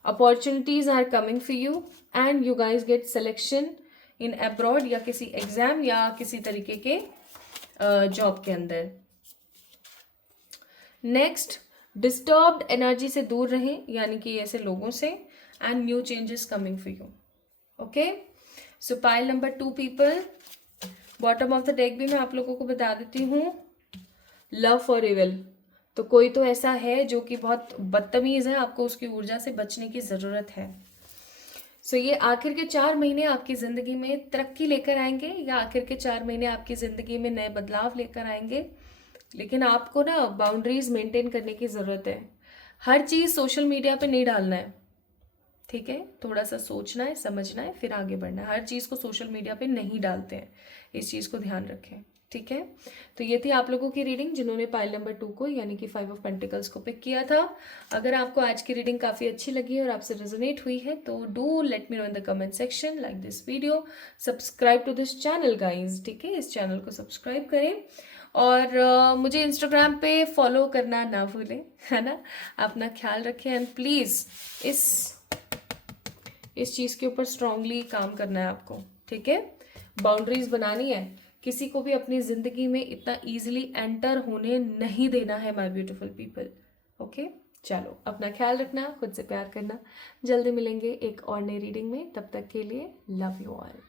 Opportunities are coming for you and you guys get selection in abroad या किसी एग्जाम या किसी तरीके के जॉब के अंदर। नेक्स्ट, डिस्टर्ब्ड एनर्जी से दूर रहें, यानी कि ऐसे लोगों से। And new changes coming for you, okay. So pile number 2 people. Bottom of the deck भी मैं आप लोगों को बता देती हूँ, लव फॉर इविल। तो कोई तो ऐसा है जो कि बहुत बदतमीज है, आपको उसकी ऊर्जा से बचने की जरूरत है। सो ये आखिर के 4 महीने आपकी जिंदगी में तरक्की लेकर आएंगे या आखिर के 4 महीने आपकी जिंदगी में नए बदलाव लेकर आएंगे। लेकिन आपको ना बाउंड्रीज मेंटेन करने की जरूरत है। हर चीज सोशल मीडिया पे नहीं डालना है, ठीक है। थोड़ा सा सोचना है, समझना है, फिर आगे बढ़ना है। हर चीज को सोशल मीडिया पे नहीं डालते हैं, इस चीज को ध्यान रखें, ठीक है। तो ये थी आप लोगों की रीडिंग जिन्होंने पाइल नंबर 2 को यानी कि 5 ऑफ पेंटिकल्स को पिक किया था। अगर आपको आज की रीडिंग काफी अच्छी लगी और आपसे रेजोनेट हुई है तो do let me know in the comment section, like this video, subscribe to this channel guys, ठीक है। इस चैनल को सब्सक्राइब करें और मुझे इंस्टाग्राम पे फॉलो करना ना भूलें, है ना। अपना ख्याल रखें एंड प्लीज इस चीज के ऊपर स्ट्रांगली काम करना है आपको, ठीक है। बाउंड्रीज बनानी है, किसी को भी अपनी जिंदगी में इतना इजीली एंटर होने नहीं देना है, माय ब्यूटीफुल पीपल, ओके। चलो अपना ख्याल रखना, खुद से प्यार करना। जल्दी मिलेंगे एक और नई रीडिंग में, तब तक के लिए लव यू ऑल।